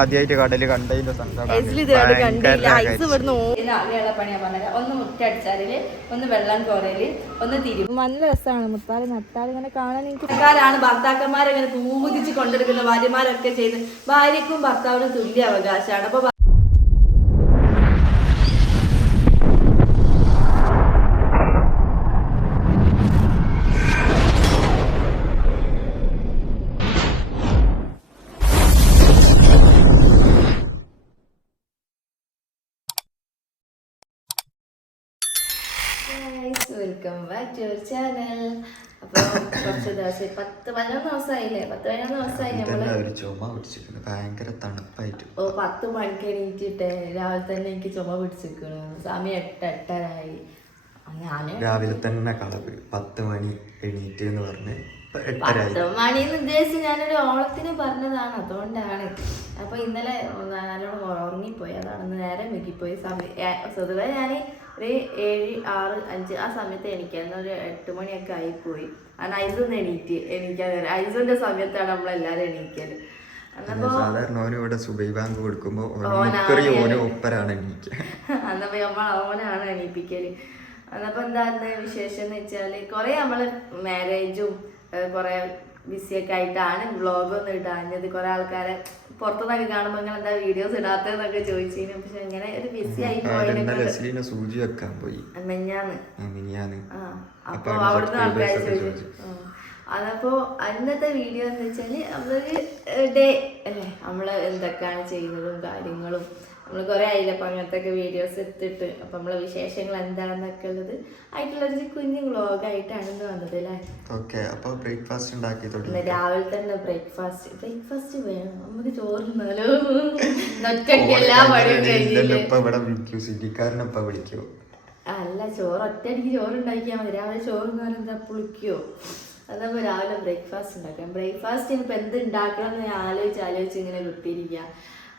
ആദ്യമായിട്ട് കടല് കണ്ടതിന്റെ സങ്കടം. ഒന്ന് മുറ്റടിച്ചാല്, ഒന്ന് വെള്ളം കോരല്, ഒന്ന് തിരിവ്. നല്ല രസമാണ് മുത്താല് നട്ടാൽ ഇങ്ങനെ കാണാൻ. എനിക്കാരാണ് ഭർത്താക്കന്മാരെ ഇങ്ങനെ പൂജിച്ച് കൊണ്ടെടുക്കുന്ന ഭാര്യമാരൊക്കെ ചെയ്ത്. ഭാര്യക്കും ഭർത്താവിനും തുല്യ അവകാശമാണ്. അപ്പൊ welcome back to our channel. അപ്പൊ കുറച്ച് ദിവസം 10-11 ദിവസമായില്ലേ, 10-11 ദിവസമായി നമ്മള് ഭയങ്കര തണുപ്പായിട്ട്. 10 മണിക്ക് എണീറ്റിട്ട് രാവിലെ തന്നെ എനിക്ക് ചുമ പിടിച്ചിരിക്കണു. സമയം 8-8:30 ഞാന് രാവിലെ തന്നെ കളവ് 10 മണി എണീറ്റ് എന്ന് പറഞ്ഞ് 10 മണിന്ന് ഉദ്ദേശിച്ച് ഞാനൊരു ഓളത്തിന് പറഞ്ഞതാണ്, അതുകൊണ്ടാണ്. അപ്പൊ ഇന്നലെ നല്ലോണം ഉറങ്ങിപ്പോയി, അതാണ് നേരെ വെക്കിപ്പോയി. സ്വതവേ ഞാൻ ഒരു 7-6-5 ആ സമയത്ത് എണീക്കാൻ ഒരു 8 മണിയൊക്കെ ആയിപ്പോയി. കാരണം ഐസൊന്ന് എണീക്കാൻ ഐസോന്റെ സമയത്താണ് നമ്മളെല്ലാരും എണീക്കല്. അന്നപ്പോ ഓനാണ് എണീപ്പിക്കല്. അന്നപ്പോ എന്താന്ന് വിശേഷം എന്ന് വെച്ചാല് കൊറേ നമ്മള് മാരേജും കൊറേ ബിസിയൊക്കെ ആയിട്ടാണ് വ്ളോഗൊന്നും ഇടാഞ്ഞത്. കുറെ ആൾക്കാരെ പുറത്തുനിന്നൊക്കെ കാണുമ്പോ ഇങ്ങനെ എന്താ വീഡിയോസ് ഇടാത്തതെന്നൊക്കെ ചോദിച്ചിരുന്നു. പക്ഷെ ഇങ്ങനെ ഒരു ബിസി ആയി മിനിഞ്ഞാന്ന്. അപ്പൊ അവിടുന്ന് ആൾക്കാർ ചോദിച്ചു. അതപ്പോ അന്നത്തെ വീഡിയോ എന്ന് വെച്ചാല് നമ്മളൊരു ഡേ അല്ലേ, നമ്മള് എന്തൊക്കെയാണ് ചെയ്യുന്നതും കാര്യങ്ങളും. നമ്മള് കുറെ ആയില്ല അപ്പൊ അങ്ങനത്തെ ഒക്കെ വീഡിയോസ് എടുത്തിട്ട്. അപ്പൊ നമ്മളെ വിശേഷങ്ങൾ എന്താണെന്നൊക്കെ ഉള്ളത് ആയിട്ടുള്ളൊരു കുഞ്ഞു വ്ളോഗായിട്ടാണ് വന്നത് അല്ലേ. രാവിലെ തന്നെ ബ്രേക്ക്ഫാസ്റ്റ് വേണം നമുക്ക്. ചോറുന്നാലോ ഒറ്റയ്ക്ക് എല്ലാ പണിയും അല്ല, ചോറ് ഒറ്റയടിക്ക് ചോറുണ്ടാക്കിയാൽ മതി. രാവിലെ ചോറുന്നാലും എന്താ പുളിക്കോ? അതപ്പോ രാവിലെ ബ്രേക്ക്ഫാസ്റ്റ് ഉണ്ടാക്കാം. ബ്രേക്ക്ഫാസ്റ്റിന് ഇപ്പൊ എന്ത് ഉണ്ടാക്കണം എന്ന് ആലോചിച്ച് ഇങ്ങനെ കുത്തിയിരിക്കുക.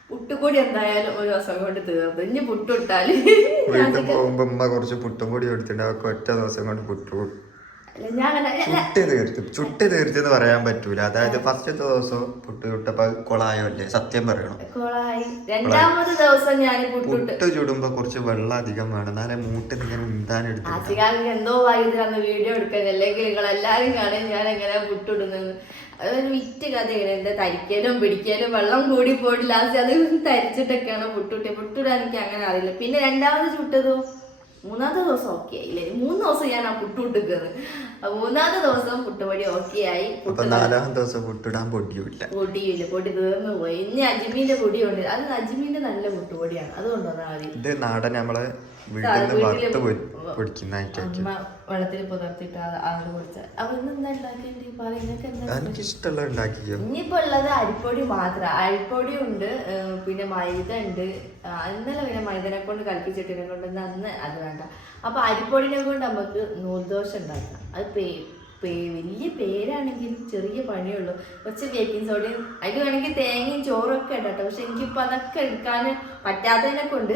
പുട്ടുപൊടി എന്തായാലും ഒരു ദിവസം കൊണ്ട് തീർന്നു. ഇനി പുട്ടിട്ടാല് കുറച്ച് പുട്ടുപൊടി എടുത്തിട്ട് ഒറ്റ ദിവസം കൊണ്ട് ചുട്ട് തീർത്ത് പറയാൻ പറ്റൂല. അതായത് ഫസ്റ്റത്തെ ദിവസം പുട്ട് ചുട്ടപ്പോ കൊളായോ അല്ലേ, സത്യം പറയണം. കൊളായി. രണ്ടാമത്തെ ദിവസം ഞാൻ പുട്ട് ചുടുമ്പോ കുറച്ച് വെള്ളം അധികം വേണം, എന്നാലേ മൂട്ട് ഇങ്ങനെ ഉന്താനെടുത്ത്. ആശികാർക്ക് എന്തോ വായുന്ന വീഡിയോ എടുക്കാൻ, അല്ലെങ്കിൽ നിങ്ങൾ എല്ലാരും കാണാൻ ഞാൻ എങ്ങനെ പുട്ടിടുന്നത്. അതൊരു വിറ്റ് കഥയാണ്. എന്താ തരിക്കലും പിടിക്കലും വെള്ളം കൂടി പോയിട്ട് ലാസ്റ്റ് അത് തരിച്ചിട്ടൊക്കെയാണ് പുട്ടിടാൻ എനിക്ക് അങ്ങനെ അറിയില്ല. പിന്നെ രണ്ടാമത് ചുട്ടതോ മൂന്നാമത്തെ ദിവസം ഓക്കെ ആയില്ലേ. 3 ദിവസം ഞാൻ ആ പുട്ടുവിട്ടിരിക്കുന്നത്. 3-ാമത്തെ ദിവസം പുട്ടുപൊടി ഓക്കെ ആയി. 4-ാമത്തെ ദിവസം പുട്ടിടാൻ പൊടിയില്ല, പൊടി തീർന്നു പോയി. ഇനി അജ്മീന്റെ പൊടിയുണ്ട്, അത് അജ്മീന്റെ നല്ല പുട്ടുപൊടിയാണ്, അത് കൊണ്ടുവന്നാൽ മതി. ഇത് നാടൻ നമ്മളെ അമ്മ വെള്ളത്തിൽ പുതർത്തിട്ട് അത് കുടിച്ച. അപ്പൊ ഇന്നെന്താ ഉണ്ടാക്കിയോ? ഇനിയിപ്പോ ഉള്ളത് അരിപ്പൊടി മാത്രം. അരിപ്പൊടി ഉണ്ട്, പിന്നെ മൈദ ഉണ്ട്. ഇന്നലെ പിന്നെ മൈദനെ കൊണ്ട് കളിപ്പിച്ചിട്ടിനെ കൊണ്ട് അന്ന് അത് വേണ്ട. അപ്പൊ അരിപ്പൊടിനെ കൊണ്ട് നമുക്ക് നൂൽദോശ ഉണ്ടാക്കാം. അത് വലിയ പേരാണെങ്കിലും ചെറിയ പണിയുള്ളൂ. കുറച്ച് ബേക്കിംഗ് സോഡയും അതിൽ വേണമെങ്കിൽ തേങ്ങയും ചോറൊക്കെ ഇടട്ടോ. പക്ഷെ എനിക്കിപ്പോ അതൊക്കെ എടുക്കാൻ പറ്റാത്തതിനെ കൊണ്ട്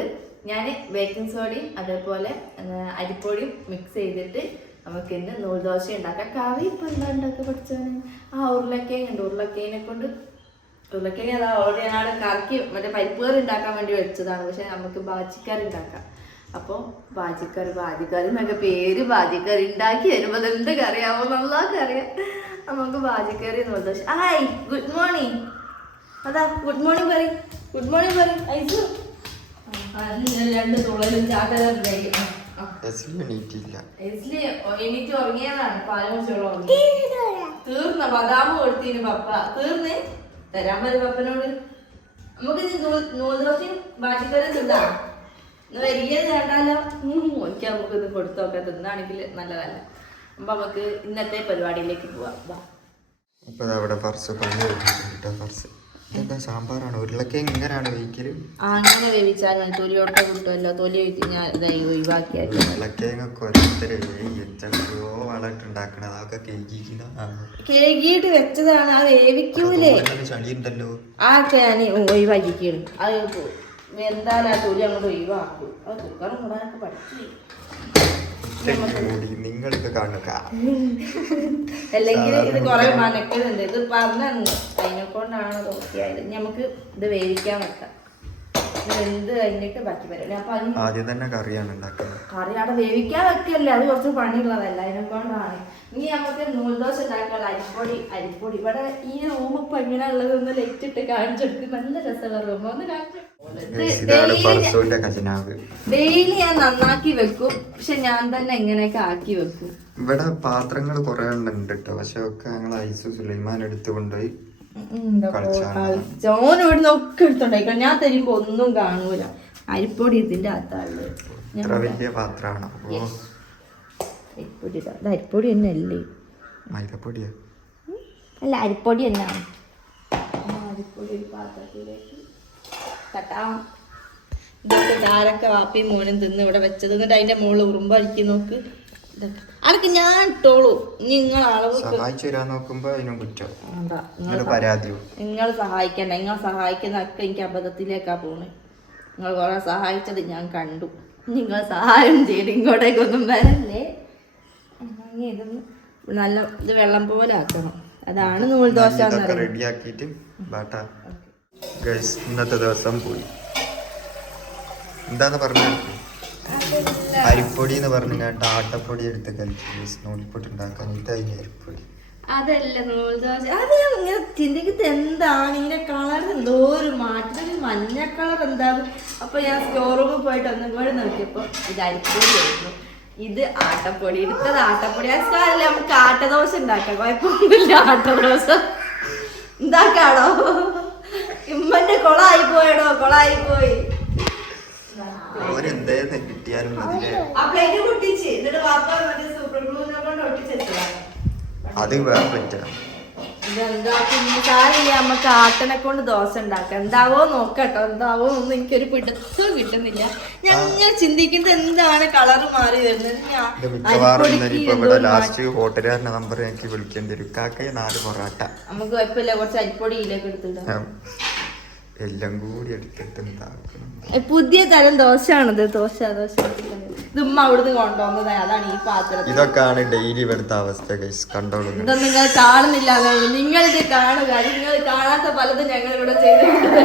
ഞാൻ ബേക്കിംഗ് സോഡയും അതേപോലെ അരിപ്പൊടിയും മിക്സ് ചെയ്തിട്ട് നമുക്ക് ഇന്ന് നൂൽദോശ ഉണ്ടാക്കാം. കറി ഇപ്പൊ എന്താ ഉണ്ടാക്കി പഠിച്ചവന്? ഉരുളക്കിഴങ്ങ് ഉണ്ട്. ഉരുളക്കിഴങ്ങ് അതാ ഓൾറെഡി ഞാൻ കറക്കി മറ്റേ പരിപ്പ് കറി ഉണ്ടാക്കാൻ വേണ്ടി വെച്ചതാണ്. പക്ഷെ നമുക്ക് ബാജിക്കറി ഉണ്ടാക്കാം. അപ്പോൾ ബാജിക്കറി എന്നൊക്കെ പേര്. ബാജിക്കറി ഉണ്ടാക്കി വരുമ്പോൾ എന്ത് കറിയാവോ നല്ലതൊക്കെ അറിയാം. നമുക്ക് ബാജിക്കറി നൂൽദോശ. Hi, good morning. അതാ ഗുഡ് മോർണിംഗ് പറയും ഐസു. 2 തുള്ളലും ചാട്ടലും എണീറ്റ് ഉറങ്ങിയതാണ്. പാലോളം തീർന്ന ബദാമ് കൊടുത്തിന് പപ്പ. തീർന്ന് തരാൻ പറ്റും പപ്പനോട്. നമുക്ക് നൂൽദോശയും ബാജിക്കറിയും തിന്നാം. വലിയ ചേട്ടാലോ എനിക്ക് നമുക്ക് ഇത് കൊടുത്തോക്കെ തിന്നാണെങ്കിൽ നല്ലതല്ല. അപ്പൊ നമുക്ക് ഇന്നത്തെ പരിപാടിയിലേക്ക് പോവാം. സാമ്പാറാണ്. ഉരുളക്കിഴങ്ങ് ഇങ്ങനെയാണ് വേവിക്കല്. അങ്ങനെ വേവിച്ചാൽ ഞാൻ തൊലിയോടെ കിട്ടുമല്ലോ. തൊലി ഞാൻ ഒഴിവാക്കിയാൽ കേകിയിട്ട് വെച്ചതാണ്. അത് വേവിക്കൂലേ? ആ ഞാൻ ഒഴിവാക്കിയാണ്. അത് എന്തായാലും ആ തൊലി അങ്ങോട്ട് ഒഴിവാക്കും. അത് കുക്കറും കൂടാനൊക്കെ പഠിച്ചു. കൂടി നിങ്ങളൊക്കെ കാണുക. അല്ലെങ്കിൽ ഇത് കുറെ മനക്കലുണ്ട്. ഇത് പറഞ്ഞു അതിനെ കൊണ്ടാണ് നോക്കിയായത്. നമുക്ക് ഇത് വേവിക്കാൻ വെക്കാം. വെന്ത് കഴിഞ്ഞിട്ട് ബാക്കി പരിപാടി. അപ്പൊ ആദ്യം തന്നെ കറിയാണ് ഉണ്ടാക്കുന്നത്. കറി അവിടെ വേവിക്കാൻ വെക്കല്ലേ, അത് കുറച്ച് പണിയുള്ളതല്ല, അതിനെ കൊണ്ടാണ്. ഇനി നമുക്ക് നൂൽദോശ ഉണ്ടാക്കാനുള്ള അരിപ്പൊടി ഇവിടെ ഈ റൂം ഇപ്പൊ എങ്ങനെ ഉള്ളതൊന്ന് ലൈറ്റ് ഇട്ട് കാണിച്ചെടുക്കും. നല്ല രസമുള്ള റൂം ഒന്ന് കാണിച്ചു. ഡെയിലി ഞാൻ നന്നാക്കി വെക്കും, പക്ഷെ ഞാൻ തന്നെ എങ്ങനെയൊക്കെ ആക്കി വെക്കും. ഇവിടെ പാത്രങ്ങൾ കുറെ ഉണ്ട് കേട്ടോ, പക്ഷെ ഒക്കെ ഞങ്ങൾ ഐസ് സുലൈമാൻ എടുത്തു കൊണ്ടുപോയി ചോൻ ഇവിടുന്ന് ഒക്കെ എടുത്തോണ്ടായിക്കോ. ഞാൻ തരുമ്പോ ഒന്നും കാണൂല. അരിപ്പൊടി ഇതിന്റെ അകത്താള് വലിയ പാത്രമാണ്. അരിപ്പൊടി അരിപ്പൊടി തന്നെ അല്ലേ? മൈദപ്പൊടിയാ? അല്ല, അരിപ്പൊടി തന്നെയാണ്. അരിപ്പൊടി ഒരു പാത്രത്തിലേക്ക് തട്ടാം. ഇതൊക്കെ ചാരൊക്കെ വാപ്പിയും മോനും തിന്ന് ഇവിടെ വെച്ചത്. എന്നിട്ട് അതിന്റെ മുകളിൽ ഉറുമ്പടിക്കും നോക്ക്. അതൊക്കെ ഞാൻ ഇട്ടോളൂ. നിങ്ങൾ അളവ് സഹായിച്ചു തരാൻ നോക്കുമ്പോ അതിനും കുറ്റം. നിങ്ങൾ സഹായിക്കണ്ട. നിങ്ങൾ സഹായിക്കുന്നതൊക്കെ എനിക്ക് അബദ്ധത്തിലേക്കാ പോണ്. നിങ്ങൾ കുറെ സഹായിച്ചത് ഞാൻ കണ്ടു. നിങ്ങൾ സഹായം ചെയ്ത് ഇങ്ങോട്ടേക്കൊന്നും വരല്ലേ. ഇതൊന്ന് നല്ല ഇത് വെള്ളം പോലെ ആക്കണം. അതാണ് നൂൽദോശ. റെഡിയാക്കിട്ട് ഇന്നത്തെ ദിവസം പോയി. എന്താന്ന് പറഞ്ഞു? അരിപ്പൊടി എന്ന് പറഞ്ഞു കേട്ട ആട്ടപ്പൊടി എടുത്ത് കളിച്ചു നൂൽപ്പൊടി ഉണ്ടാക്കാൻ. ഇതായി അരിപ്പൊടി. അതല്ല നൂൽദോശ. അത് ഞാൻ ഇങ്ങനെ ചിന്തിക്കുന്നത് എന്താണ് ഇതിന്റെ കളർ എന്തോ ഒരു മാറ്റം, മഞ്ഞ കളർ എന്താണ്. അപ്പൊ ഞാൻ സ്റ്റോർ റൂമിൽ പോയിട്ട് ഒന്നും കൂടെ നോക്കിയപ്പോ ഇത് അരിപ്പൊടി ആയിരുന്നു. ഇത് ആട്ടപ്പൊടി. എടുത്തത് ആട്ടപ്പൊടി. അല്ല, നമുക്ക് ആട്ടദോശ ഉണ്ടാക്കാം, കുഴപ്പമൊന്നുമില്ല. ആട്ടദോശ ഉണ്ടാക്കാടോ. ഇമ്മന്റെ കൊളായി പോയടോ, കൊളായി പോയി. നമുക്ക് ആട്ടനെ കൊണ്ട് ദോശ ഉണ്ടാക്കാം. എന്താവോ നോക്കട്ടോ, എന്താവോ ഒന്നും എനിക്കൊരു പിടുത്തവും കിട്ടുന്നില്ല. ഞാൻ ഇങ്ങനെ ചിന്തിക്കുന്നത് എന്താണ് കളറ് മാറി വരുന്നത്. നമുക്ക് കുഴപ്പമില്ല, കുറച്ച് അരിപ്പൊടി ഇതിലേക്ക് എടുത്തിടാം. എല്ലാം കൂടി എടുത്തിട്ട് പുതിയ തരം ദോശയാണത്. ദോശ ഇതുമ്മ അവിടുന്ന് കൊണ്ടുവന്നത്. അതാണ് ഈ പാത്രം. ഇതൊക്കെയാണ് ഡെയിലി ഇവിടുത്തെ അവസ്ഥ. കണ്ടോളൂ. ഇതൊന്നും നിങ്ങൾ കാണുന്നില്ല. നിങ്ങളിത് കാണുക. നിങ്ങൾ കാണാത്ത പലതും ഞങ്ങൾ ഇവിടെ ചെയ്തിട്ടുണ്ട്.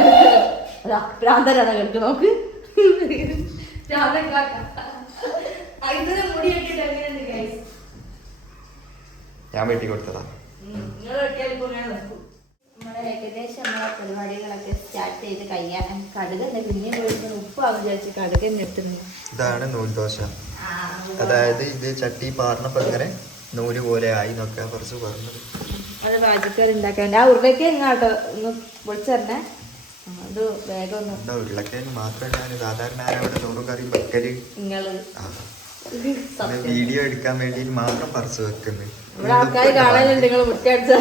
ഭ്രാന്തരാണ് കേൾക്ക് നോക്ക്. ഞാൻ വെട്ടി കൊടുത്തതാ. നിങ്ങൾ വെട്ടിയാൽ ഇപ്പൊ ഞാൻ നോക്കും. നമ്മുടെ ഏകദേശം നമ്മളെ പരിപാടികളൊക്കെ സ്റ്റാർട്ട് ചെയ്ത് കഴിയാൻ. കടുക് തന്നെ പിന്നെയും പോയിട്ട് ഉപ്പാകും വിചാരിച്ച് കടുക് തന്നെ എടുത്തിട്ടുണ്ട്. ഇതാണ് നൂൽദോശ. അതായത് ഇത് ചട്ടി പാർന്നപ്പോ ഇങ്ങനെ നൂല് പോലെ ആയി നോക്കാൻ കുറച്ച് പറഞ്ഞത്. അത് പാചകക്കാർ ഉണ്ടാക്കാൻ. ആ ഉരുളക്ക് എങ്ങാട്ടോ ഒന്ന് പൊളിച്ചറിഞ്ഞേ. അത് വേഗം ഒന്ന് ഉരുളക്കേന് മാത്രം ഞാൻ സാധാരണ അവിടെ ചോറും കറിയും വെക്കല്. നിങ്ങള് വീഡിയോ എടുക്കാൻ വേണ്ടി മാത്രം പറിച്ചു വെക്കുന്നത്. ഇവിടെ ആൾക്കാർ കാണാനുണ്ട്. നിങ്ങൾ മുറ്റടിച്ചാ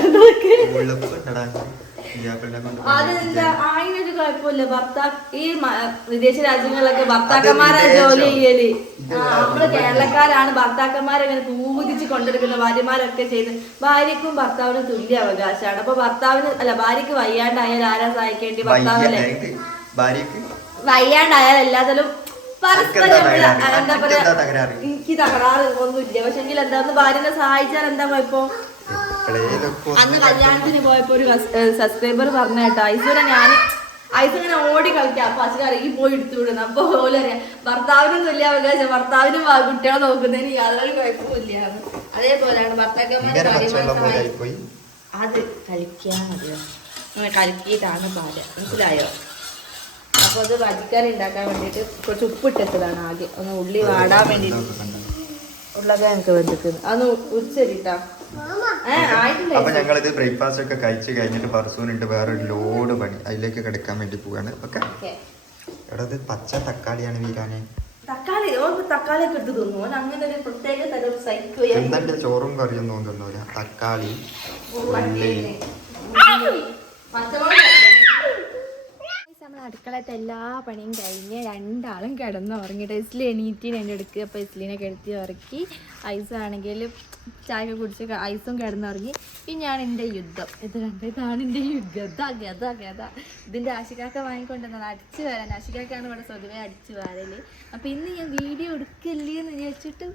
അതെന്താ അതിനൊരു കുഴപ്പമില്ല. ഈ വിദേശ രാജ്യങ്ങളിലൊക്കെ ഭർത്താക്കന്മാരാ ജോലി ചെയ്യല്. നമ്മള് കേരളക്കാരാണ് ഭർത്താക്കന്മാരെ ഇങ്ങനെ പൂജിച്ച് കൊണ്ടെടുക്കുന്ന ഭാര്യമാരൊക്കെ ചെയ്ത്. ഭാര്യക്കും ഭർത്താവിനും തുല്യ അവകാശമാണ്. അപ്പൊ ഭർത്താവിന് അല്ല, ഭാര്യക്ക് വയ്യാണ്ടായാൽ ആരാ സഹായിക്കേണ്ടി? ഭർത്താവല്ലേ. വയ്യാണ്ടായാൽ എല്ലാത്തിലും പരസ്പരം എന്താ പറയാ, എനിക്ക് തകരാറ് ഒന്നുമില്ല. പക്ഷെ എങ്കിൽ എന്താ ഭാര്യനെ സഹായിച്ചാൽ എന്താ കുഴപ്പം? അന്ന് കല്യാണത്തിന് പോയപ്പോ ഒരു സബ്സ്ക്രൈബർ പറഞ്ഞ കേട്ടോ, ഐസിങ്ങനെ ഓടി കളിക്കാം. അപ്പൊ അസുഖം ഈ പോയി എടുത്തു വിടുന്നു. അപ്പൊ പോലെ അറിയാം ഭർത്താവിനും തുല്യ അവകാശം, ഭർത്താവിനും കുട്ടികളെ നോക്കുന്നതിന് യാതൊരു കുഴപ്പമില്ല. അതേപോലെയാണ് ഭർത്താക്കന്മാരെ അത് കളിക്കാൻ മതിയോ, അങ്ങനെ കളിക്കിയിട്ടാണ് പാല്. മനസ്സിലായോ? അപ്പൊ അത് വജിക്കറി ഉണ്ടാക്കാൻ വേണ്ടിട്ട് കുറച്ച് ഉപ്പിട്ടതാണ് ആദ്യം. ഒന്ന് ഉള്ളി വാടാൻ വേണ്ടിട്ട് ഉള്ളത് ഞങ്ങൾക്ക് വെന്തിക്കുന്നത്. അതൊന്ന് ഉച്ചരിട്ടാ. അപ്പൊ ഞങ്ങളിത് ബ്രേക്ക്ഫാസ്റ്റ് ഒക്കെ കഴിച്ച് കഴിഞ്ഞിട്ട് പർസൂനുണ്ട് വേറെ ഒരു ലോഡ് പണി. അതിലേക്ക് കിടക്കാൻ വേണ്ടി പോവാണ്. ഓക്കെ. എടത് പച്ച തക്കാളിയാണ് വീരാനെ. തക്കാളി തക്കാളിയൊക്കെ എടുത്ത് തിന്നു. അങ്ങനെ ഒരു പ്രത്യേക തരം സൈക്കോ. എന്താ ചോറും കറിയും തോന്നുന്നില്ല. തക്കാളി, ഉള്ളി. അടുക്കളത്തെ എല്ലാ പണിയും കഴിഞ്ഞ് രണ്ടാളും കിടന്ന് ഉറങ്ങിയിട്ട് ഇസ്ലി എണീറ്റിന് എൻ്റെ അടുക്ക്. അപ്പോൾ ഇസ്ലിനെ കിടത്തി ഉറക്കി. ഐസാണെങ്കിൽ ചായ കുടിച്ച് ഐസും കിടന്നുറങ്ങി. പിന്നെ ഞാൻ എൻ്റെ യുദ്ധം ഇത് കണ്ട് ഇതാണ് എൻ്റെ യുദ്ധം. ഗത ഇതിൻ്റെ ആശികാക്ക വാങ്ങിക്കൊണ്ടുവന്നത് അടിച്ചു വരാൻ. ആശികാക്കാണ് ഇവിടെ സ്വതവേ അടിച്ചു വാരല്. അപ്പം ഇന്ന് ഞാൻ വീഡിയോ എടുക്കില്ലേ എന്ന് വിചാരിച്ചിട്ട്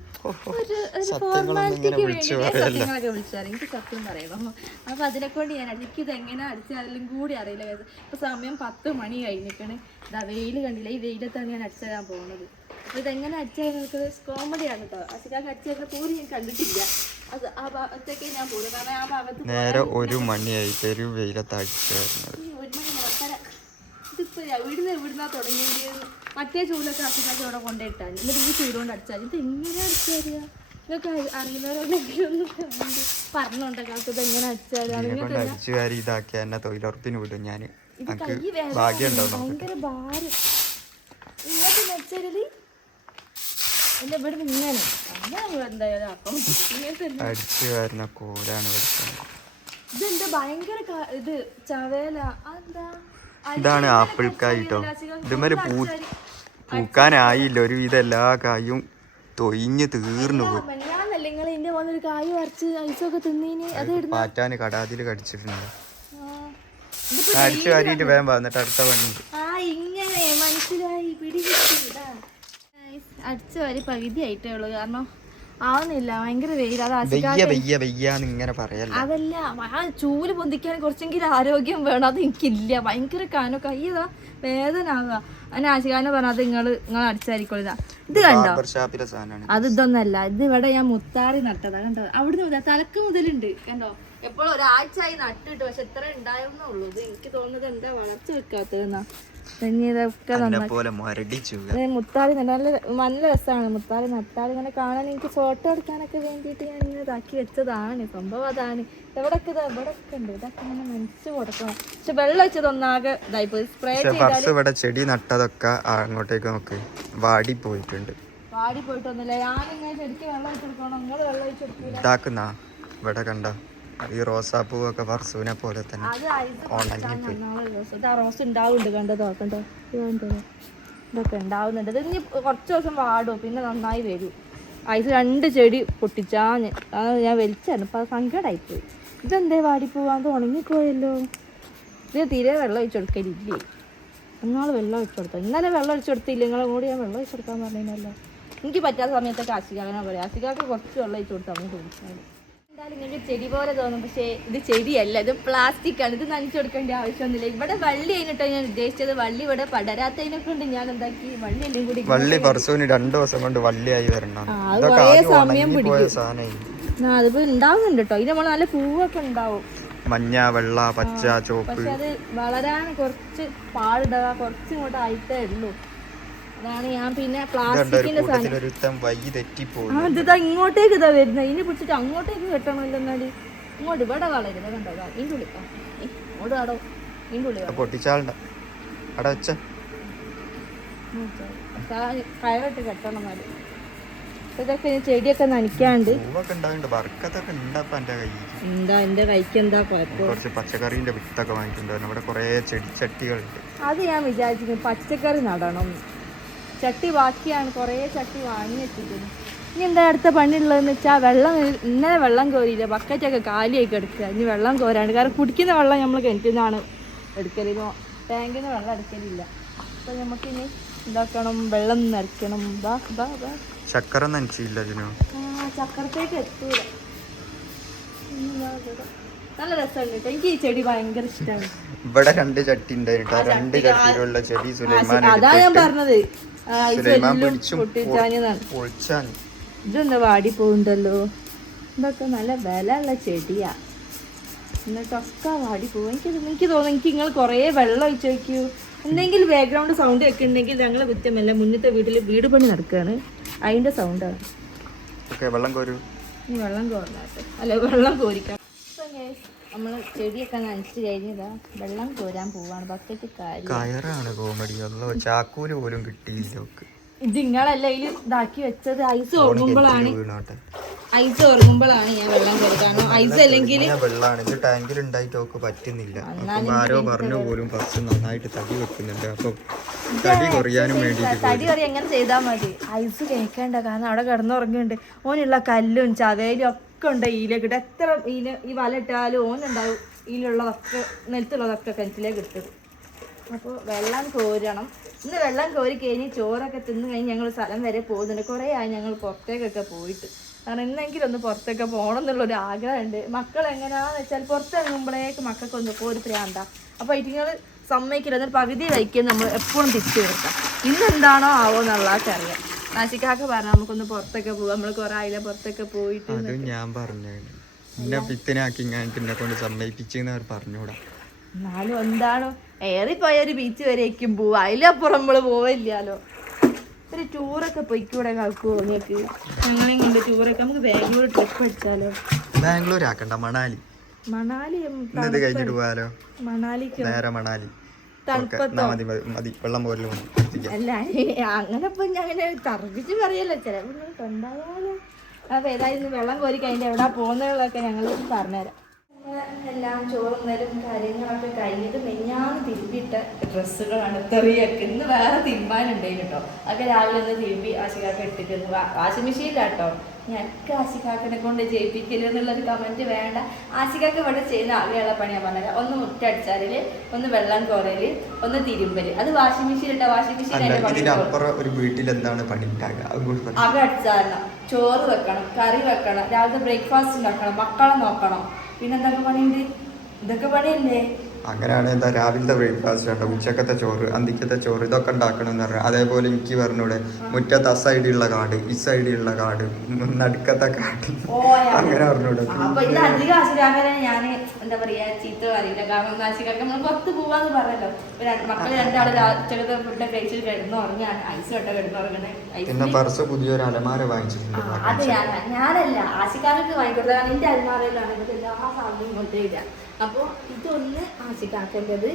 ഒരു ഫോർമാലിറ്റിക്ക് വേണ്ടി സത്യങ്ങളൊക്കെ വിളിച്ചു പറയും. എനിക്ക് സത്യം പറയണം. അപ്പം അതിനെക്കൊണ്ട് ഞാൻ എനിക്കിത് എങ്ങനെ അടിച്ചാൽ അതിലും കൂടി അറിയില്ല. ഇപ്പം സമയം 10 മണി കഴിഞ്ഞിട്ടാണ്. ഇതാ വെയിൽ കണ്ടില്ല, ഈ വെയിലത്താണ് ഞാൻ അടിച്ചു തരാൻ പോകുന്നത്. അപ്പോൾ ഇതെങ്ങനെ അടിച്ചാൽ നിൽക്കുന്നത് കോമഡിയാണ് കേട്ടോ. അശികാക്ക് അടിച്ചേക്കുന്ന പൂരി ഞാൻ കണ്ടിട്ടില്ല. അത് ആ ഭാഗത്തേക്ക് ഞാൻ പോകും. കാരണം ആ ഭാഗത്ത് നേരെ 1 മണിയായി പെരു വെയിലത്ത് അടിച്ചു വരുന്നത്. 1 മണി നോക്കര ഇതിപ്പോൾ ഇവിടുന്നാ തുടങ്ങിയത്. മറ്റേ ചൂലൊക്കെ അശികാക്ക് ഇവിടെ കൊണ്ടുപോയിട്ടാൽ എന്നിട്ട് ഈ ചൂടുകൊണ്ട് അടിച്ചാൽ ഇത് എങ്ങനെ അടിച്ചാൽ ഇതൊക്കെ അറിയുന്നവരുണ്ടെങ്കിലും ഒന്ന് പറഞ്ഞോണ്ട കാലത്ത് ഇത് എങ്ങനെ അടിച്ചാൽ അടിച്ചു വാരി ഇതാക്കിയ എന്നെ തൊഴിലുറപ്പിന് വിടും ഞാൻ. ഇത് കൈ ഭയങ്കര ഭാരം ഇങ്ങോട്ട് വെച്ചാല് എന്റെ ഇവിടെ ഇങ്ങനെ എന്തായാലും അപ്പം അടിച്ചു വരുന്ന കോലാണ് ഇതെന്താ ഭയങ്കര ഇത് ചവേല. ഇതാണ് ആപ്പിൾ കായ് കേട്ടോ. ഇതുമേലെ പൂക്കാനായില്ല. ഒരുവിധം എല്ലാ കായും തൊയിഞ്ഞ് തീർന്നു പോയി. ഞാനല്ലേ നിങ്ങൾ എന്റെ വന്നൊരു കായ് വരച്ച് ഐസൊക്കെ തിന്നീന്. അത് പാറ്റാന് കടാതിൽ കടിച്ചിട്ടുണ്ട്. അടിച്ചു വാരിയിട്ട് വേഗം വന്നിട്ട് അടുത്ത പണി. ഇങ്ങനെ മനസ്സിലായി പിടികിട്ടില്ല. അടിച്ചു വാരി പകുതി ആയിട്ടേ ഉള്ളൂ. കാരണം ആവുന്നില്ല, ഭയങ്കര വെയിൽ. ഇങ്ങനെ പറയല്ല. അതല്ല ആ ചൂല് പൊന്തിക്കാൻ കുറച്ചെങ്കിലും ആരോഗ്യം വേണം. അത് എനിക്കില്ല. ഭയങ്കര കാനോ കയ്യതാ വേദന ആവുക. അതിന് ആശികാനെ പറഞ്ഞത് നിങ്ങൾ അടിച്ചായിരിക്കോളിതാ. ഇത് കണ്ടോ, അത് ഇതൊന്നല്ല. ഇത് ഇവിടെ ഞാൻ മുത്താറി നട്ടതാ കണ്ടോ. അവിടുന്ന് തലക്ക് മുതലുണ്ട് കണ്ടോ. എപ്പോഴും ഒരാഴ്ചയായി നട്ടിട്ട്, പക്ഷെ എത്ര ഉണ്ടായിരുന്നുള്ളൂ. ഇത് എനിക്ക് തോന്നുന്നത് എന്താ വളർച്ച വെക്കാത്തതെന്നാ. ഇതൊക്കെ മുത്താറി നല്ല രസമാണ്. മുത്താറി നട്ടാൽ ഇങ്ങനെ കാണാൻ എനിക്ക് ഫോട്ടോ എടുക്കാനൊക്കെ വേണ്ടിയിട്ട് ഞാൻ ഇങ്ങനെ ഇതാക്കി വെച്ചതാണ്. സംഭവം അതാണ്. എവിടൊക്കെ ഇവിടൊക്കെ ഉണ്ട്. ഇതൊക്കെ ഇങ്ങനെ നനച്ചു കൊടുക്കണം. പക്ഷെ വെള്ളം വെച്ചതൊന്നാകെ ഇതായിപ്പോയി. സ്പ്രേ ഇവിടെ ചെടി നട്ടതൊക്കെ അങ്ങോട്ടേക്ക് നോക്ക് വാടി പോയിട്ടുണ്ട്. വാടി പോയിട്ടൊന്നുമില്ല. ഞാനിങ്ങനെ ചെടിക്ക് വെള്ളം വെച്ചെടുക്കണം. നിങ്ങൾ വെള്ളം വെച്ചെടുക്കില്ല. ഇതാക്കുന്ന ഇവിടെ കണ്ടോ ഈ റോസാപ്പൂവൊക്കെ വർഷൂനെ പോലെ തന്നെ റോസ് ഉണ്ടാവുന്നുണ്ട്. കണ്ടതോ കണ്ടോ ഇതൊക്കെ ഉണ്ടാവുന്നുണ്ട്. ഇത് ഇനി കുറച്ച് ദിവസം വാടും, പിന്നെ നന്നായി വരും. അതിൽ 2 ചെടി പൊട്ടിച്ചാഞ്ഞ് ഞാൻ വലിച്ചായിരുന്നു. അപ്പം അത് സങ്കടമായിപ്പോയി. ഇതെന്തേ വാടിപ്പോവാൻ ഉണങ്ങിപ്പോയല്ലോ. ഇത് തീരെ വെള്ളം ഒഴിച്ചു കൊടുക്കലില്ലേ. എന്നാൾ വെള്ളം ഒഴിച്ചു കൊടുത്തോ. ഇന്നലെ വെള്ളം ഒഴിച്ചു കൊടുത്തില്ല. നിങ്ങളെ കൂടി ഞാൻ വെള്ളം ഒഴിച്ചു കൊടുക്കാൻ പറഞ്ഞല്ലോ. എനിക്ക് പറ്റാത്ത സമയത്തൊക്കെ അശികാകനെ പറയാം. അശികാക്ക് കുറച്ച് വെള്ളം ഒഴിച്ചു കൊടുത്താൽ നമ്മൾ ചോദിച്ചാൽ എന്തായാലും ഇങ്ങനെ ചെടി പോലെ തോന്നും. പക്ഷേ ഇത് ചെടിയല്ല, ഇത് പ്ലാസ്റ്റിക് ആണ്. ഇത് നനച്ചു കൊടുക്കേണ്ട ആവശ്യമൊന്നുമില്ല. ഇവിടെ വള്ളി കഴിഞ്ഞിട്ടോ ഞാൻ ഉദ്ദേശിച്ചത്. വള്ളി ഇവിടെ പടരാത്തതിനെ കൊണ്ട് ഞാൻ എന്താക്കി വള്ളി എല്ലാം കൂടി 2 ദിവസം കൊണ്ട് വള്ളിയായി വരണം. കുറേ സമയം പിടിക്കും. അതിപ്പോ ഉണ്ടാവുന്നുണ്ട് കേട്ടോ. ഇത് നമ്മൾ നല്ല പൂവൊക്കെ ഉണ്ടാവും. മഞ്ഞ, വെള്ള, പച്ച, ചുവപ്പ്. പക്ഷെ അത് വളരാൻ കുറച്ച് പാടുണ്ടാവുക. കുറച്ച് ഇങ്ങോട്ട് ആയിട്ടേ ഉള്ളൂ. അതാണ് ഞാൻ പിന്നെ പ്ലാസ്റ്റിക്കിന്റെ ഇതാ ഇങ്ങോട്ടേക്ക് ഇതാ വരുന്നത്. ഇതിനെ പിടിച്ചിട്ട് അങ്ങോട്ടേക്ക് കെട്ടണമല്ലോ. എന്നാല് ഇങ്ങോട്ട് ഇവിടെ വളരുന്നത് കണ്ടോ. ഇതിൻ്റെ ഉള്ളിക്കാം ഇങ്ങോട്ട് ആടോ. ഇതിൻ്റെ ഉള്ളി കയറിട്ട് കെട്ടണം. എന്നാല് ഇതൊക്കെ ചെടിയൊക്കെ നനയ്ക്കാണ്ട് എന്താ എന്റെ കൈക്ക് എന്താ കുഴപ്പം. പച്ചക്കറിന്റെ വിത്തൊക്കെ വാങ്ങിച്ചിട്ടുണ്ട്. ഇവിടെ കുറെ ചെടിച്ചട്ടികളുണ്ട്. അത് ഞാൻ വിചാരിച്ചിരുന്നു പച്ചക്കറി നടണം. ചട്ടി ബാക്കിയാണ്, കുറേ ചട്ടി വാങ്ങി വെച്ചിട്ടുണ്ട്. ഇനി എന്താ അടുത്ത പണിയുള്ളതെന്ന് വെച്ചാൽ വെള്ളം ഇന്നലെ വെള്ളം കോരിയില്ല. ബക്കറ്റൊക്കെ കാലിയായി കിടക്കുക. ഇനി വെള്ളം കോരാണ്ട്. കാരണം കുടിക്കുന്ന വെള്ളം നമ്മൾ കിണറ്റിൽ നിന്നാണ് എടുക്കലിനോ ടാങ്കിൽ നിന്ന് വെള്ളം എടുക്കലില്ല. അപ്പം നമുക്കിനി എന്താക്കണം, വെള്ളം നിറയ്ക്കണം. ചക്കര നനച്ചില്ല. ചക്കരത്തേക്ക് എത്തൂല. നല്ല രസമുണ്ട് കേട്ടോ. എനിക്ക് ഈ ചെടി ഭയങ്കര ഇഷ്ടമാണ്. ഇവിടെ 2 ചട്ടി ഉണ്ടായിരുന്നു. 2 ചട്ടിയിലുള്ള ചെടി അതാ ഞാൻ പറഞ്ഞത്. ഇതെന്താ വാടി പോകുന്നുണ്ടല്ലോ. ഇതൊക്കെ നല്ല വില ഉള്ള ചെടിയാ. എന്നിട്ടൊക്കെ വാടി പോകും. എനിക്ക് തോന്നുന്നു നിങ്ങൾ കുറേ വെള്ളം ഒഴിച്ച് വയ്ക്കൂ. എന്തെങ്കിലും ബാക്ക്ഗ്രൗണ്ട് സൗണ്ട് വെക്കുന്നുണ്ടെങ്കിൽ ഞങ്ങളെ കുറ്റമല്ല. മുന്നത്തെ വീട്ടിൽ വീട് പണി നടക്കുകയാണ്, അതിന്റെ സൗണ്ടാണ്. വെള്ളം കോരൂ. വെള്ളം കോരലാട്ടെ. അല്ല വെള്ളം കോരിക്കാം. നമ്മൾ ചെടിയൊക്കെ നനച്ച് കഴിഞ്ഞതാ വെള്ളം കോരാൻ പോവാണ്. Bucket കയറാണ് comedy. ചാക്കൂല് പോലും കിട്ടിയില്ല. ഇത് നിങ്ങളല്ല ഇതിൽ ഇതാക്കി വെച്ചത്. ഐസ് ഓർക്കുമ്പോഴാണ് ഐസ് ഉറങ്ങുമ്പോഴാണ് ഞാൻ വെള്ളം കയറി. കാരണം ഐസ് അല്ലെങ്കിൽ വെള്ളമാണ് ഇത് ടാങ്കിൽ ഉണ്ടായിട്ട് ഒക്കെ പറ്റുന്നില്ല. അപ്പം ആരോ പറഞ്ഞു പോലും ഫസ്റ്റ് നന്നായിട്ട് തടി വെക്കുന്നുണ്ട്. അപ്പൊ തടി കുറയാനും വേണ്ടിയിട്ട് തടി കുറയാൻ എങ്ങനെ ചെയ്താൽ മതി. ഐസ് കഴിക്കേണ്ട, കാരണം അവിടെ കിടന്നുറങ്ങുന്നുണ്ട്. ഓനുള്ള കല്ലും ചവയിലും ഒക്കെ ഉണ്ട് ഈലേക്ക് ഇട്ട്. എത്ര ഈ വല ഇട്ടാലും ഓനുണ്ടാവും ഈലുള്ളതൊക്കെ, നിലത്തുള്ളതൊക്കെ കിണറ്റിലേക്ക് ഇട്ടത്. അപ്പോൾ വെള്ളം കോരണം. ഇന്ന് വെള്ളം കോരി കഴിഞ്ഞ് ചോറൊക്കെ തിന്ന് കഴിഞ്ഞ് ഞങ്ങൾ സ്ഥലം വരെ പോകുന്നുണ്ട്. കുറേ ആയി ഞങ്ങൾ പുറത്തേക്കൊക്കെ പോയിട്ട്. കാരണം ഇന്നെങ്കിലും ഒന്ന് പുറത്തൊക്കെ പോകണം എന്നുള്ളൊരു ആഗ്രഹമുണ്ട്. മക്കൾ എങ്ങനെയാണെന്ന് വെച്ചാൽ പുറത്തിറങ്ങുമ്പോഴേക്ക് മക്കൾക്കൊന്ന് ഒരു പ്രാന്താ. അപ്പോൾ ഇതിങ്ങൾ സമ്മതിക്കില്ല. എന്നാൽ പകുതി വയ്ക്കാൻ നമ്മൾ എപ്പോഴും തിരിച്ചു കൊടുക്കാം. ഇന്നെന്താണോ ആവോ എന്നുള്ളതൊക്കെ അറിയാം. നാശിക്കാക്ക പറഞ്ഞാൽ നമുക്കൊന്ന് പുറത്തൊക്കെ പോകാം. നമ്മൾ കുറേ ആയില്ല പുറത്തൊക്കെ പോയിട്ട്. അത് ഞാൻ പറഞ്ഞു എന്നെ പിത്തനാക്കി ഞാൻ പിന്നെ കൊണ്ട് സമ്മതിപ്പിച്ചെന്ന് അവർ പറഞ്ഞൂടാ. എന്നാലും എന്താണോ ഏറിപ്പോയൊരു ബീച്ച് വരേക്കും പോവാ. അതിലപ്പുറം നമ്മൾ പോവില്ലല്ലോ. ഒരു ടൂറൊക്കെ പോയിക്കൂടെ കാക്കുവോ നിങ്ങൾക്ക്? ഞങ്ങളെയും കൊണ്ട് ടൂറൊക്കെ നമുക്ക് ബാംഗ്ലൂർ ട്രിപ്പ് അടിച്ചാലോ? ബാംഗ്ലൂർ ആക്കണ്ട, മണാലി. മണാലി കഴിഞ്ഞിട്ട് പോയാലോ? മണാലിക്ക് നേരെ മണാലി. മതി വെള്ളം പോലും അല്ല അങ്ങനെ ഇപ്പൊ ഞാൻ അങ്ങനെ തർക്കിച്ച് പറയല്ലോ. ചിലപ്പോൾ കൊണ്ടായാലോ. അപ്പൊ ഏതായാലും വെള്ളം കോരി കഴിഞ്ഞിട്ട് എവിടെ പോകുന്നതൊക്കെ ഞങ്ങൾ പറഞ്ഞുതരാം. എല്ലാം ചോറും നേരം കാര്യങ്ങളൊക്കെ കഴിഞ്ഞിട്ട് മെഞ്ഞാന്ന് തിരുമ്പിയിട്ട ഡ്രസ്സുകളാണ് തെറിയൊക്കെ. ഇന്ന് വേറെ തിരുമ്പാനുണ്ടായി കേട്ടോ. അതൊക്കെ രാവിലെ ഒന്ന് തിരുമ്പി ആശിക്കാക്ക ഇട്ടിട്ട് വാഷിംഗ് മെഷീനിലാട്ടോ. ഞങ്ങൾക്ക് ആശിക്കാക്കനെ കൊണ്ട് ജയിപ്പിക്കല് എന്നുള്ളൊരു കമന്റ് വേണ്ട. ആശിക്കാക്ക ഇവിടെ ചെയ്യുന്ന ആകെയുള്ള പണിയാ പറഞ്ഞത്. ഒന്ന് മുറ്റടിച്ചാല്, ഒന്ന് വെള്ളം കോരല്, ഒന്ന് തിരുമ്പല്. അത് വാഷിംഗ് മെഷീൻ ഇട്ട വാഷിംഗ് മെഷീൻ അക അടിച്ചാരണം, ചോറ് വെക്കണം, കറി വെക്കണം, രാവിലെ ബ്രേക്ക്ഫാസ്റ്റ് ഉണ്ടാക്കണം, മക്കളെ നോക്കണം. പിന്നെ എന്തൊക്കെ പണിയുണ്ട്? ഇതൊക്കെ പണിയല്ലേ? അങ്ങനെയാണ് എന്താ രാവിലത്തെ ബ്രേക്ക്ഫാസ്റ്റ് ഉണ്ടോ, ഉച്ചക്കത്തെ ചോറ്, അന്തിക്കത്തെ ചോറ്, ഇതൊക്കെ ഉണ്ടാക്കണം എന്ന് പറഞ്ഞു. അതേപോലെ എനിക്ക് പറഞ്ഞൂടെ മുറ്റത്ത് ആ സൈഡിലുള്ള കാട്, ഈ സൈഡിലുള്ള കാട്, നടുക്കത്തെ കാട്, അങ്ങനെ പറഞ്ഞൂടെ. അപ്പൊ ഇത് അധികം ആശിക്കാക്കനെ ഞാൻ എന്താ പറയാ ചീത്ത പറയില്ല. കാരണം ആശിക്കാക്ക നമ്മൾ പുറത്ത് പോവാന്ന് പറഞ്ഞല്ലോ. മക്കള് രണ്ടാള് ഉച്ചക്കത്തെ ഫുഡ് കഴിച്ചിട്ട് കിടന്നു ഉറങ്ങാൻ. ഐസ് തൊട്ട കിടന്നു ഉറങ്ങണേ. പിന്നെ പർസ് പുതിയൊരു അലമാര വാങ്ങിച്ചിട്ടുണ്ട്. അത് ഞാനല്ല ആശിക്കാർക്ക് വാങ്ങിക്കൊടുത്തത്. കാരണം എന്റെ അലമാരയിലാണ് ഇതൊക്കെ എല്ലാ സാധനവും കൊണ്ടുവരിക. അപ്പോൾ ഇതൊന്ന് ആശിക്കാക്കേണ്ടത്,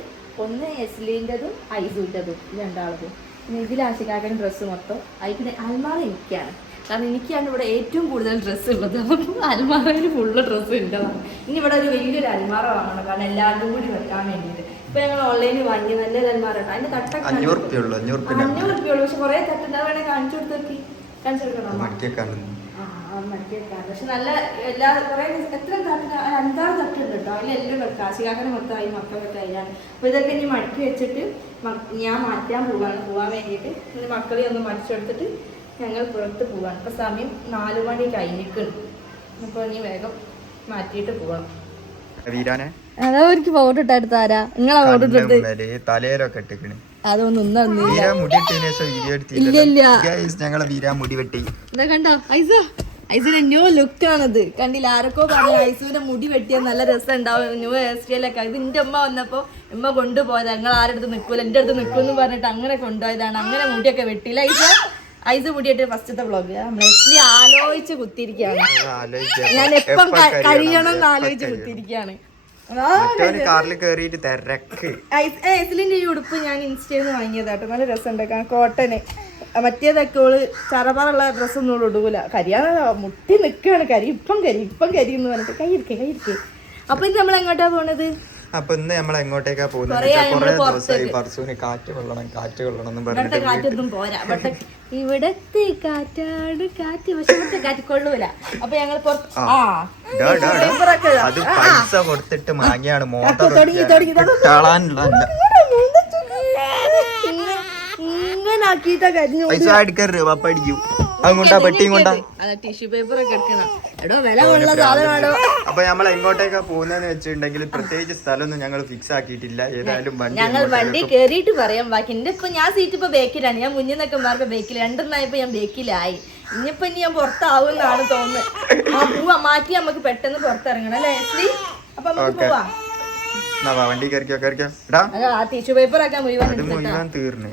ഒന്ന് എസ്ലീൻ്റെതും ഐസൂൻ്റെതും രണ്ടാളതും. പിന്നെ ഇതിൽ ആശിക്കാക്കേണ്ട ഡ്രസ്സ് മൊത്തം അതിന് അൽമാറ എനിക്കാണ്. കാരണം എനിക്കാണ് ഇവിടെ ഏറ്റവും കൂടുതൽ ഡ്രസ്സ് ഉള്ളത്. അപ്പം അൽമാറയിൽ ഫുള്ള് ഡ്രസ്സ് ഉണ്ടതാണ്. ഇനി ഇവിടെ ഒരു വലിയൊരു അൽമാറ വാങ്ങണം, കാരണം എല്ലാവരും കൂടി വെക്കാൻ വേണ്ടിയിട്ട്. ഇപ്പം ഞങ്ങൾ ഓൺലൈനിൽ വാങ്ങി നല്ലൊരു അൽമാറ കേട്ടോ. അതിൻ്റെ തട്ടൊക്കെ 500 ഉള്ളൂ. പക്ഷെ കുറേ തട്ടുണ്ട്. അത് വേണേൽ കാണിച്ചു കൊടുത്തേക്ക്, കാണിച്ചു കൊടുക്കണം. മടിക്കേക്കാണ്. പക്ഷെ നല്ല എല്ലാ കുറേ എത്ര തട്ടുണ്ട്, 5-6 തട്ടുണ്ട് കേട്ടോ. അതിലെല്ലാം വെക്കാം. ആശികാക്കനെ മൊത്തം ആയി, മക്കളൊക്കെ അതിലാണ്. അപ്പോൾ ഇതൊക്കെ ഇനി മടക്കി വെച്ചിട്ട് ഞാൻ മാറ്റാൻ പോവാൻ വേണ്ടിയിട്ട്. ഇനി മക്കളെ ഒന്ന് മടിച്ചെടുത്തിട്ട് ഞങ്ങൾ പുറത്ത് പോവാണ്. ഇപ്പം സമയം 4 മണി കഴിഞ്ഞിട്ടുണ്ട്. അപ്പോൾ ഇനി വേഗം മാറ്റിയിട്ട് പോവാം. അതാ എനിക്ക് ഫോട്ടോ ഇട്ടെടുത്താരാ? നിങ്ങളാ ഫോട്ടോ ഇട്ടെടുത്ത് തലയിലൊക്കെ ഇട്ടിക്കണ്. അതൊന്നും ഇതാ കണ്ടോ ഐസ? ഐസിന് ന്യൂ ലുക്കാണത്. കണ്ടില്ല? ആരൊക്കെ പറഞ്ഞു ഐസുവിന്റെ മുടി വെട്ടിയാൽ നല്ല രസം ഉണ്ടാവും, ന്യൂ ഹെയർ സ്റ്റൈലൊക്കെ. ഇത് എന്റെ അമ്മ വന്നപ്പോ അമ്മ കൊണ്ടുപോയതാ. ഞങ്ങൾ ആരുടെ നിൽക്കൂല, എന്റെ അടുത്ത് നിൽക്കുമെന്ന് പറഞ്ഞിട്ട് അങ്ങനെ കൊണ്ടുപോയതാണ്. അങ്ങനെ മുടിയൊക്കെ വെട്ടിയില്ല ഐസ് മുടിയായിട്ട് ഫസ്റ്റത്തെ വ്ളോഗ് നമ്മളെ ആലോചിച്ച് കുത്തിയിരിക്കുകയാണ്. ഞാൻ എപ്പം കഴിയണം എന്ന് ആലോചിച്ച് കുത്തിയിരിക്കുകയാണ്. ഐസിലിന്റെ ഈ ഉടുപ്പ് ഞാൻ ഇൻസ്റ്റയിൽ നിന്ന് വാങ്ങിയതാട്ടോ. നല്ല രസമുണ്ട്. കോട്ടന്. മറ്റേതൊക്കെ ഓള് ചറപറുള്ള ഡ്രസ്സൊന്നും ഓള് ഇടൂല. കരിയാതെ മുട്ടി നിൽക്കുകയാണ്. ഇപ്പം കരി എന്ന് പറഞ്ഞിട്ട് കൈയിരിക്കേ. അപ്പൊ ഇത് നമ്മൾ എങ്ങോട്ടാ പോണത്? അപ്പൊ ഇന്ന് നമ്മൾ എങ്ങോട്ടേക്കാ പോകുന്നത്? കാറ്റൊന്നും പോരാ. ഇവിടത്തെ കാറ്റാട് കാറ്റ്. പക്ഷെ ഇവിടുത്തെ കാറ്റ് കൊള്ളൂല. അപ്പൊ ഞങ്ങൾ പൈസ കൊടുത്തിട്ട് വാങ്ങിയാണ്. ഇങ്ങനെ ആക്കിയിട്ടാ കരിഞ്ഞു. ടിഷ്യൂ പേപ്പർ ഒക്കെ എടുക്കണം. എടോ വില ഉള്ള സാധനമാണോ? അപ്പൊ നമ്മൾ എങ്ങോട്ടേക്കാ പോകുന്നതെന്ന് വെച്ചിട്ടുണ്ടെങ്കിൽ പ്രത്യേകിച്ച് സ്ഥലമൊന്നും ഞങ്ങൾ ഫിക്സ് ആക്കിയിട്ടില്ല. ഏതായാലും ഞങ്ങൾ വണ്ടി കയറിയിട്ട് പറയാം ബാക്കി. എന്റെ ഇപ്പൊ ഞാൻ സീറ്റ് ഇപ്പൊ ബേക്കിലാണ്. ഞാൻ മുന്നിൽ നിന്നൊക്കെ മാറിയപ്പോ ബേക്കിൽ 2 ഞാൻ ബേക്കിലായി. ഇനിയിപ്പൊ ഇനി ഞാൻ പുറത്താവുന്നാണ് തോന്നുന്നത്. പോവാ മാറ്റി നമുക്ക് പെട്ടെന്ന് പുറത്തിറങ്ങണം അല്ലേ എസ്ലി? അപ്പൊ നമുക്ക് പോവാം. ടിഷ്യൂ പേപ്പർ ഒക്കെ മുഴുവൻ തീർന്നു.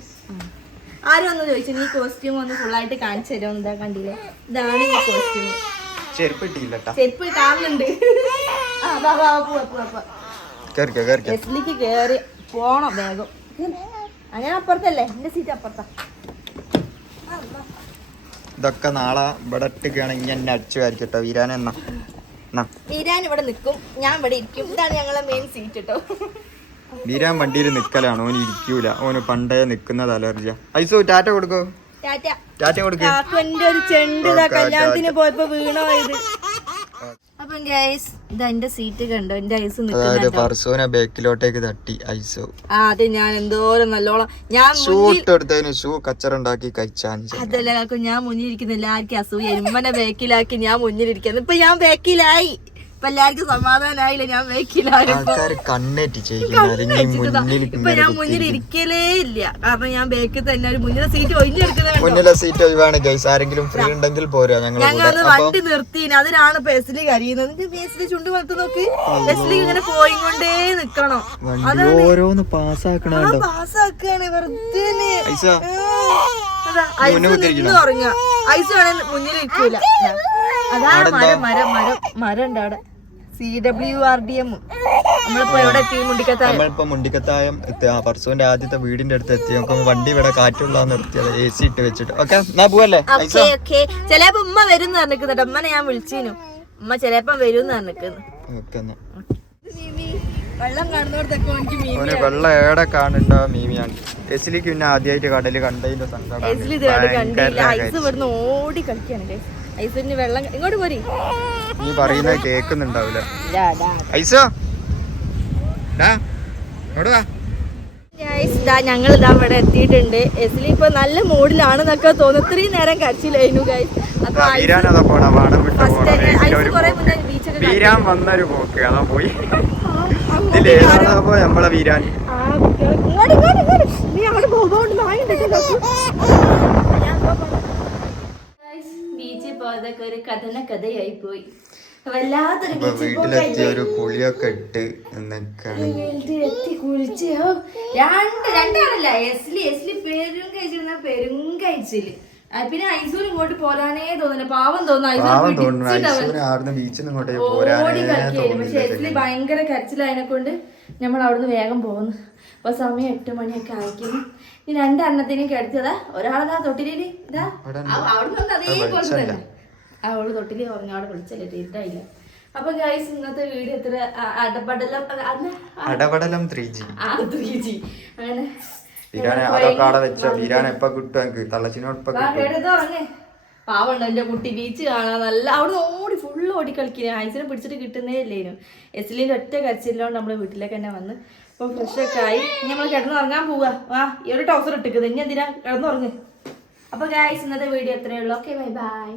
ആരും ഒന്ന് ചോദിച്ചു നീ കോസ്റ്റ്യൂം ഒന്ന് ഫുള്ളായിട്ട് കാണിച്ചു തരുമോ? എന്താ കണ്ടില്ലേ? ഇതാണ് ഈ കോസ്റ്റ്യൂം. ചെരുപ്പ് കാറിലുണ്ട്. എസ്ലിക്ക് കേറി പോണം വേഗം. അങ്ങനെ അപ്പുറത്തല്ലേ? എന്റെ സീറ്റ് അപ്പുറത്താ. ഇതൊക്കെ നാളെ ഇവിടെ ഇട്ടുകയാണെങ്കിൽ എന്നെ അടിച്ചു വാരിക്കട്ടോ വീരാൻ എന്നാ വീരാൻ ഇവിടെ നിൽക്കും, ഞാൻ ഇവിടെ ഇരിക്കും. ഇതാണ് ഞങ്ങളെ മെയിൻ സീറ്റ് കേട്ടോ. വീരാൻ വണ്ടിയിൽ നിക്കലാണ്, ഓന് ഇരിക്കൂല, ഓന് പണ്ടേ നിക്കുന്നത് അലർജിയ. ഐസു ടാറ്റ കൊടുക്കോ, ടാറ്റ കൊടുക്കോ. ഒരു ചെണ്ട് കല്യാണത്തിന് പോയപ്പോ വീണോ ഇത്. അപ്പം ഗൈസ് ഇത് എന്റെ സീറ്റ് കണ്ടോ, എന്റെ ഐസ് അതായത് പർസോനെ ബാക്കിലോട്ടേക്ക് തട്ടി ഐസോ. അത് ഞാൻ എന്തോരം നല്ലോണം ഞാൻ ഷൂ ഇട്ടെടുത്തതിന് ഷൂ കച്ചറുണ്ടാക്കി കഴിച്ചാൻ. അതല്ല കാക്കും, ഞാൻ മുന്നിലിരിക്കുന്ന എല്ലാവർക്കും അസൂയ, എമ്മനെ ബാക്കിലാക്കി ഞാൻ മുന്നിലിരിക്കുന്നു. ഇപ്പൊ ഞാൻ ബാക്കിലായി, ഇപ്പൊ എല്ലാവർക്കും സമാധാനായില്ല, ഞാൻ ബാക്കിലായി. ഇപ്പൊ ഞാൻ മുന്നിൽ ഇരിക്കലേ ഇല്ല, കാരണം ഞാൻ ബാക്കിൽ തന്നെ ഒരു മുന്നിലെ സീറ്റ് ഞങ്ങളത് വണ്ടി നിർത്തിന്. അതിനാണ് പെസിലി കരയുന്നത്. പെസിലി ചുണ്ട് വളർത്ത് നോക്ക്, പെസിലി ഇങ്ങനെ പോയിക്കൊണ്ടേ നിക്കണം. ഓരോന്ന് പാസ്സാക്കാണ് വെറുതെ ഉറങ്ങുക. ഐസ് വേണേ മുന്നിൽ ഇരിക്കൂല. അതാണ് മരം ഉണ്ട് അവിടെ, CWRDM. നമ്മളിപ്പോ എവിടെ എത്തി? മുണ്ടിക്കത്തായം പർസുവിന്റെ ആദ്യത്തെ വീടിന്റെ അടുത്ത് എത്തി. നമുക്ക് വണ്ടി ഇവിടെ കാറ്റുള്ള നിർത്തിയത്, AC ഇട്ട് വെച്ചിട്ട്. ഓക്കെ പോവല്ലേ? ചിലപ്പോ ഉമ്മ വരും പറഞ്ഞിക്കുന്നുണ്ട്, ഉമ്മനെ ഞാൻ വിളിച്ചിരുന്നു. ഉമ്മ ചിലപ്പോ വരും പറഞ്ഞിക്കുന്നു. വെള്ളം കാണുന്നോടത്തൊക്കെ എനിക്ക് വെള്ളം ഏടെ കാണുണ്ടോ മീമിയാണ്. എസ്ലിക്ക് പിന്നെ ആദ്യമായിട്ട് കടല് കണ്ടതിന്റെ സങ്കടം. ഐസ് ഇവിടുന്ന് ഓടി കളിക്കാണ്. ഐസിന് വെള്ളം ഇങ്ങോട്ട് പോരി, നീ പറയുന്നത് കേക്കുന്നുണ്ടാവില്ല. ഐസോ ഞങ്ങൾ ഇതാ ഇവിടെ എത്തിയിട്ടുണ്ട്. എസ്ലി ഇപ്പൊ നല്ല മൂഡിലാണെന്നൊക്കെ തോന്നുന്നു. ഇത്രയും നേരം കരച്ചിലായിരുന്നു ഗൈസ്. അപ്പൊ കൊറേ മുന്നേ ബീച്ചൊക്കെ വന്നൊരു പോക്ക് അതാ പോയി. നമ്മളെ വീരാൻ ബീച്ചിൽ പോയതൊക്കെ ഒരു കഥയായി പോയി. വീട്ടിലെത്തി ഒരു കുളിയൊക്കെ ഇട്ട് എത്തി കുളിച്ച് രണ്ടാണല്ല. എസ്ലി പെരും കഴിച്ചില്. പിന്നെ ഐസൂർ ഇങ്ങോട്ട് പോരാനേ തോന്നില്ല, പാവം തോന്നുന്നു. പക്ഷെ എസ്ലി ഭയങ്കര കരച്ചിലായതിനെ കൊണ്ട് നമ്മൾ അവിടുന്ന് വേഗം പോകുന്നു. അപ്പൊ സമയം 8 മണിയൊക്കെ ആയിരിക്കുന്നു. ഈ രണ്ടെണ്ണത്തിനും കിടത്തിയതാ. ഒരാളതാ തൊട്ടിലിൽ ഇതാ അവിടുന്ന് അതേപോലെ തന്നെ അവള് തൊട്ടില് പറഞ്ഞു, അവിടെ വിളിച്ചല്ലേ ഇരുട്ടായില്ല. അപ്പൊ ഗൈസ് ഇന്നത്തെ വീഡിയോ എത്ര അടപടലം 3G അങ്ങനെ പാവണ്ട എന്റെ കുട്ടി. ബീച്ച് കാണാൻ നല്ല അവിടെ ഓടി ഫുള്ള് ഓടി കളിക്കുക. ഐസിനെ പിടിച്ചിട്ട് കിട്ടുന്നേ ഇല്ലേനു. എസ്ലിന്റെ ഒറ്റ കരച്ചില്ലോണ്ട് നമ്മള് വീട്ടിലേക്ക് തന്നെ വന്ന് ഇപ്പൊ ഫ്രഷ് ഒക്കെ ആയി. ഇനി നമ്മൾ കിടന്നുറങ്ങാൻ പോവാ. ഈ ഒരു ടൗസർ ഇട്ടിക്കുന്നത്, ഇനി എന്തിനാ കിടന്നുറങ്ങ്. അപ്പൊ ഗൈസ് ഇന്നത്തെ വീഡിയോ എത്രയുള്ളൂ. Okay bye by.